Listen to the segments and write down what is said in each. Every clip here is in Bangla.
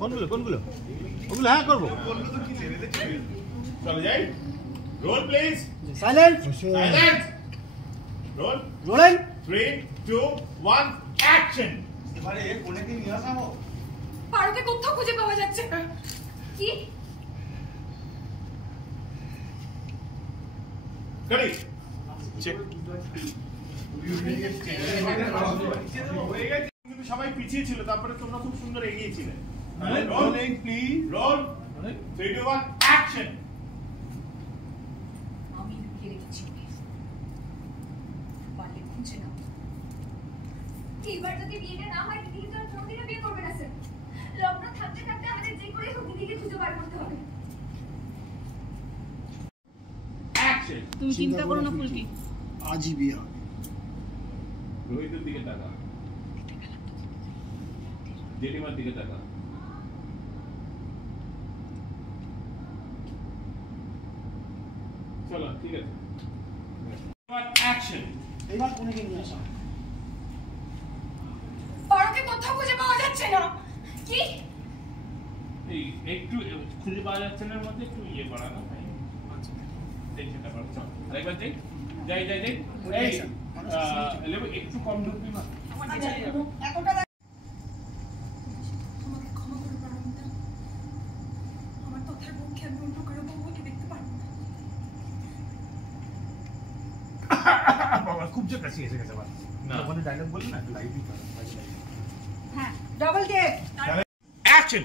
কোনগুলো ওগুলো হ্যাঁ করবো। চলো যাই। Roll please. Silent. Roll. Rolling. 3 2 1 action. এবারে কোনেকে নিয়ে আসাবো। পারোকে কোথাও খুঁজে পাওয়া যাচ্ছে না। কি? রেডি। চেক। কিন্তু সবাই পিছিয়ে ছিল, তারপরে তোমরা খুব সুন্দর এগিয়েছিলে। Rolling please. Roll 3 2 1 action. আমি লুকিয়ে রেখেছি ওকে, পারলে খুঁজে নাও। এবার যদি বিয়েটা না হয় দিদি তো আর কোনোদিনও বিয়ে করবে না স্যার। লগ্ন থাকতে থাকতে আমাদের যে করে হোক দিদিকে খুঁজে বার করতে হবে। অ্যাকশন। তুমি চিন্তা করো না ফুলকি, আজই বিয়ে হবে। রোহিতের দিকে তাকা, জেঠিমার দিকে তাকা। চলো ঠিক আছে। অ্যাকশন। এবার কোনেকে নিয়ে আসা। পারোকে কোথাও খুঁজে পাওয়া যাচ্ছে না। কি? এই একটু খুঁজে পাওয়া যাচ্ছে না, মধ্যে একটু ইয়ে করা না ভাই। আচ্ছা টেনশনটা করো। চল আরেকবার যাই। এই লেবু একটু কম ঢুকবি না। আমাকে ক্ষমা করে পারমিতা, আমার কথার পক্ষে আমি অন্য কারো বউকে দেখতে পারবো না। বাবা খুব জোর কাছে এসে গেছে। আবার না ওখানে ডায়লগ বললি না, একটু লাইভই করো। হ্যাঁ, ডাবল টেক। অ্যাকশন।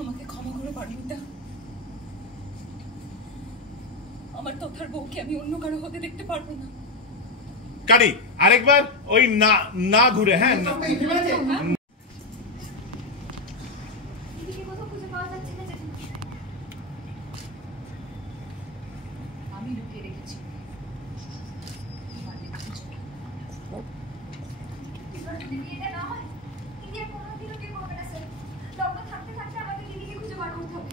আমাকে ক্ষমা করে পারমিতা, আমার তথার বউকে আমি অন্য কারো হতে দেখতে পারবো না। কারি আরেকবার ওই না না ঘুরে। হ্যাঁ দিদিকে কোথাও খুঁজে পাওয়া যাচ্ছে না জেঠিমা। আমি লুকিয়ে রেখেছি, পারলে খুঁজে নাও। এবার যদি বিয়েটা না হয় দিদি আর কোনোদিনও বিয়ে করবে না স্যার। লগ্ন থাকতে থাকতে আমাকে দিদিকে খুঁজে বার করতে হবে।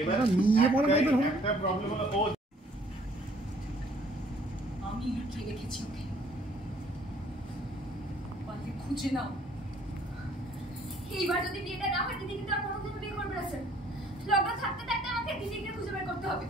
এবার নিয়ে বড় টাইপের হলো। একটা প্রবলেম হলো ও আমি লুকিয়ে রেখেছি ওকে, পারলে খুঁজে নাও। এইবার যদি বিয়েটা না হয় দিদি কিন্তু আর কোনোদিনও বিয়ে করবে না স্যার। লগ্ন থাকতে থাকতে আমাকে দিদিকে খুঁজে বের করতে হবে।